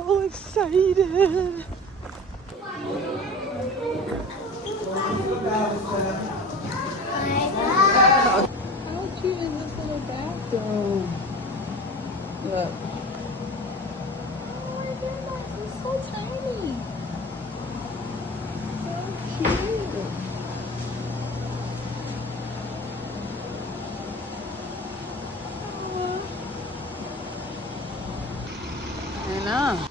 so excited. How cute is this little bathroom? Look. Oh my goodness, it's so tiny. So cute. I know.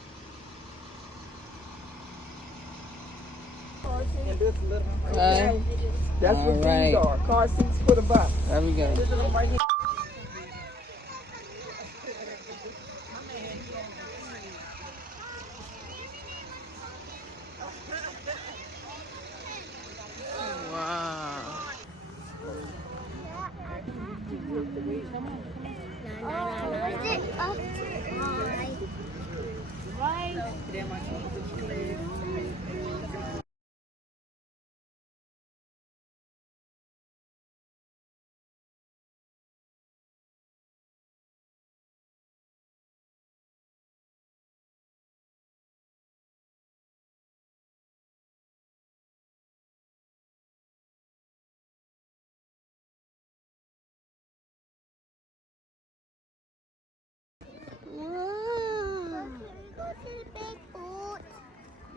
Okay. That's what these are. Car seats for the bus. There we go. Wow.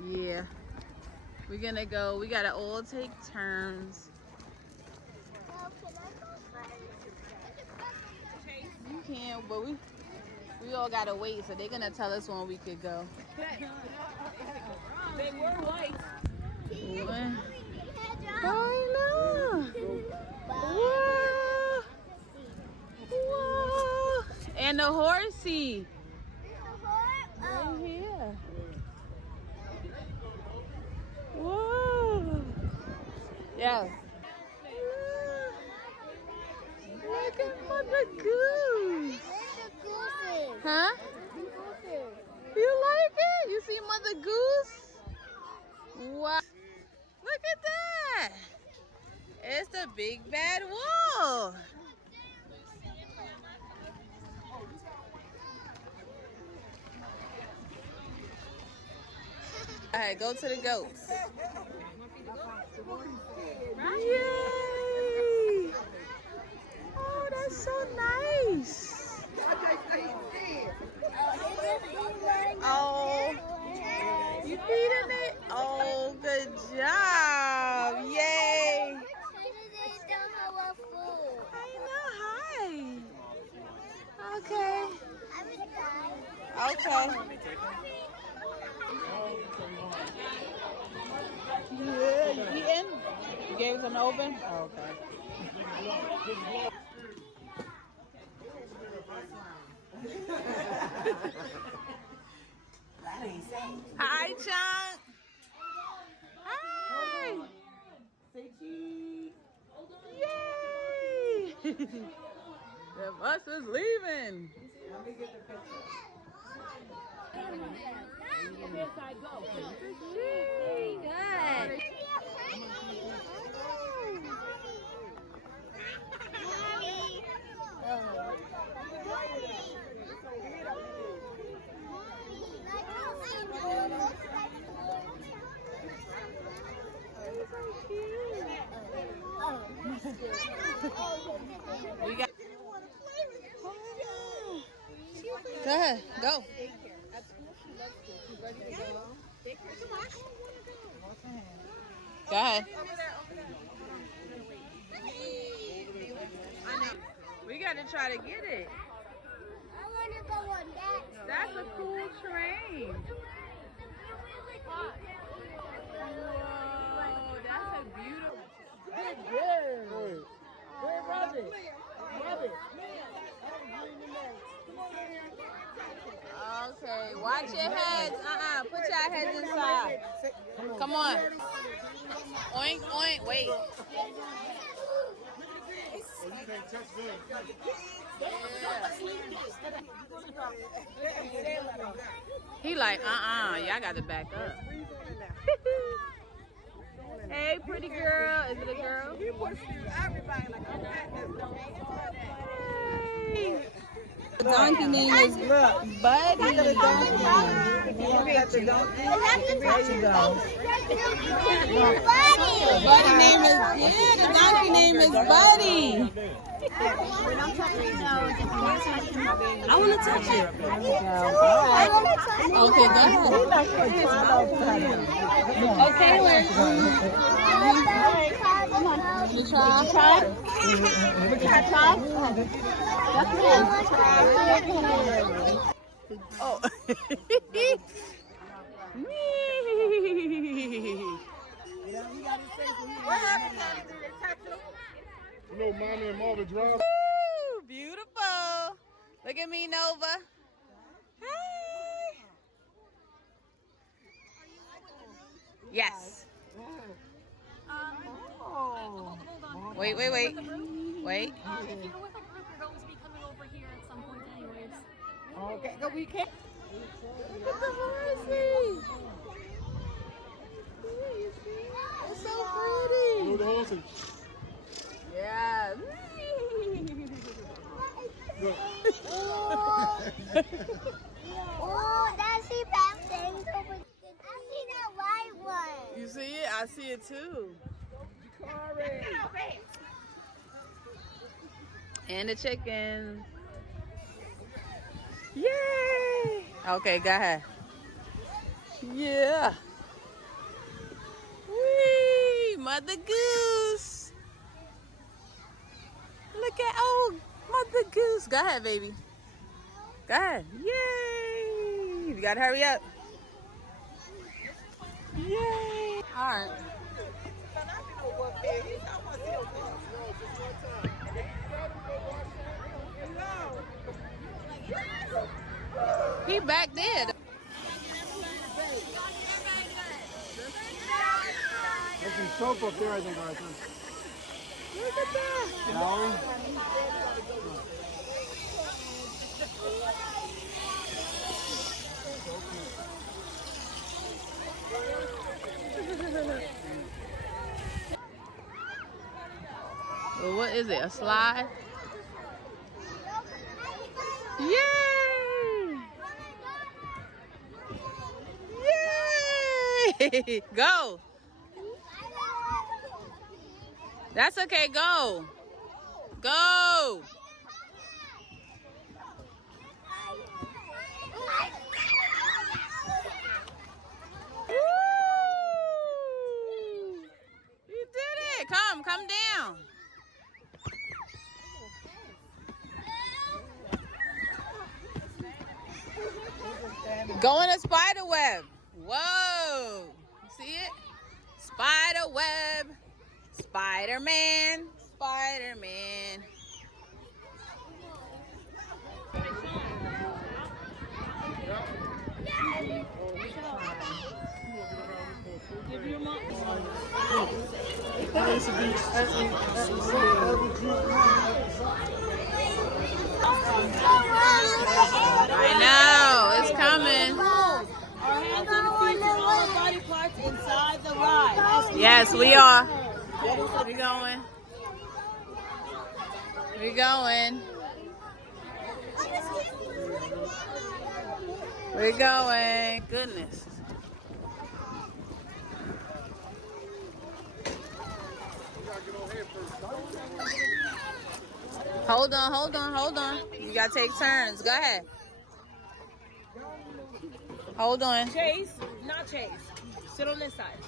Yeah, we're gonna go. We gotta all take turns. You can, but we all gotta wait, so they're gonna tell us when we could go. They were white. I know. Whoa. Whoa. And the horsey. Right here. Whoa. Yeah. Look at Mother Goose. Huh? You like it? You see Mother Goose? Wow. Look at that. It's the big bad wolf. All right, go to the goats. Yay! Oh, that's so nice. Oh, you feeding it? Oh, good job. Yay. I know, hi. Okay. Okay. Yeah, you eating? You gave it to an open? Oh, okay. Hi, Chunk. Hi. Say cheese. Yay. The bus is leaving. Let me get the picture. Yes, I go. Good. We got. Go ahead, go. Go ahead. We gotta try to get it. I want to go on that. That's a cool train. Whoa, that's a beautiful. Good girl. Where rub it? Rub it. Okay, watch your heads. Put your heads inside. Come on. Oink, oink, wait. He like, y'all got to back up. Hey, pretty girl. Is it a girl? Hey. Donkey name is Buddy. There you go. Buddy name is the donkey name is Buddy. I want to touch it. Okay, go ahead. Okay, Liz. You try? Oh. What happened, Daddy? Did they touch you? You know, Mommy and Marvin drive. Woo, beautiful. Look at me, Nova. Hey. Yes. Wait. If you're with a group, you're going to be coming over here at some point anyways. Okay, go we can't. Look at the horsey. It's so pretty. You know the horses. Yeah. Look. Oh, that's the best thing. I see that white one. You see it? I see it too. And the chicken. Yay! Okay, go ahead. Yeah. Whee! Mother Goose. Look at old Mother Goose. Go ahead, baby. Go ahead. Yay! You gotta hurry up. Yay! All right. He back there. There's some soap up there, I think, right there. Look at that. No? Well, what is it? A slide? Yay! Yay! Go! That's okay. Go! Go! Woo! You did it! Come down. Go in a spider web. Whoa! You see it? Spider web. Spider-Man. Spider-Man. I know, it's coming. Our hands and feet and all the body parts inside the ride. Yes, we are. We're going. We're going. We're going. Goodness. Hold on. You gotta take turns. Go ahead. Hold on. Chase, not Chase. Sit on this side.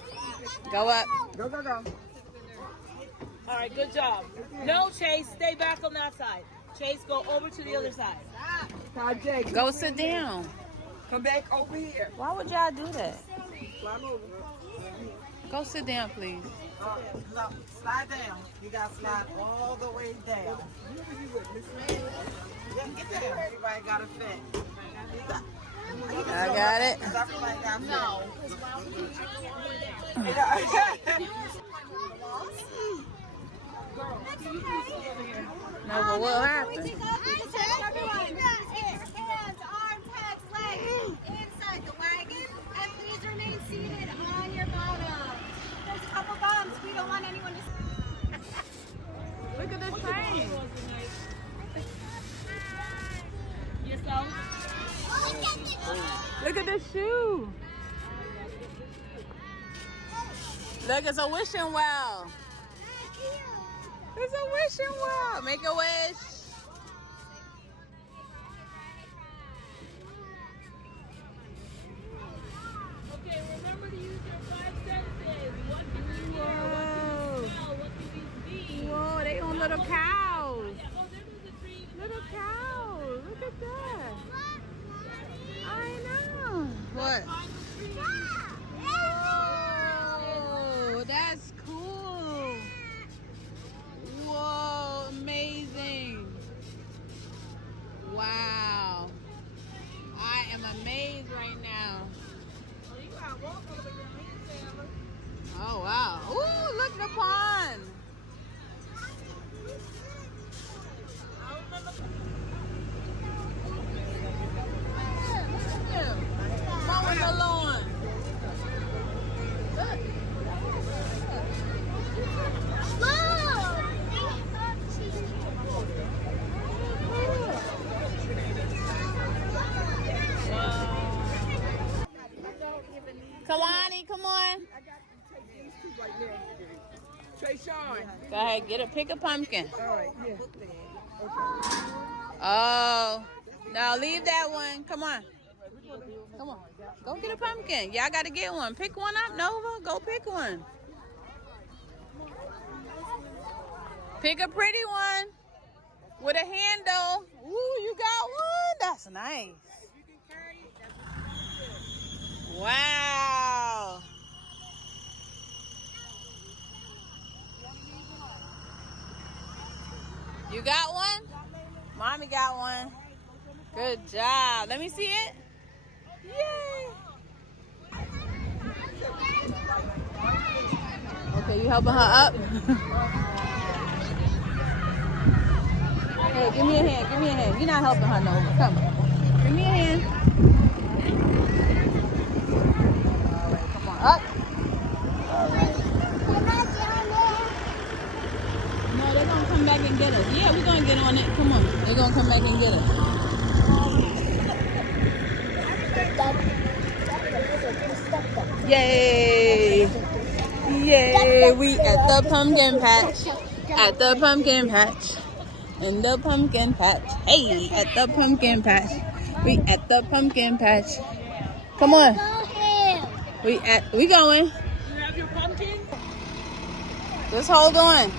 Go up. Go. All right, good job. No, Chase, stay back on that side. Chase, go over to the other side. Go sit down. Come back over here. Why would y'all do that? Climb over. Go sit down, please. Slide down. You got to slide all the way down. Get down. Everybody got a fit. I got it. Everybody got a fit. No, but what happened? Hands, arms, heads, legs inside the wagon, and please remain seated on your bottom. There's a couple bumps. We don't want anyone to. Look at this train. look at the shoe. Look, it's a wishing well. It's a wishing well. Make a wish. Okay, remember to use your 5 senses. What can you hear? What can you smell? What can you see? Whoa, they on little cows. Yeah, oh, there was a tree. Little cows. Look at that. I know. What? Whoa, that's cool. Whoa, amazing. Wow. I am amazed right now. Oh, wow. Ooh, look at the pond. Come on, the lawn. Look. Kalani, come on. Trey Sean. Go ahead, get a pick a pumpkin. All right, yeah. Oh, no, leave that one. Come on. Come on. Go get a pumpkin. Y'all got to get one. Pick one up, Nova. Go pick one. Pick a pretty one with a handle. Ooh, you got one? That's nice. Wow. You got one? Mommy got one. Good job. Let me see it. Yay. Okay, you helping her up? Hey, give me a hand. Give me a hand. You're not helping her, no. Come. Give me a hand. All right, come on. Up. All right. No, they're going to come back and get us. Yeah, we're going to get on it. Come on. They're going to come back and get us. Yay! Yay! We at the pumpkin patch. At the pumpkin patch. In the pumpkin patch. Hey! At the pumpkin patch. We at the pumpkin patch. Come on. We going. You have your pumpkin? Just hold on.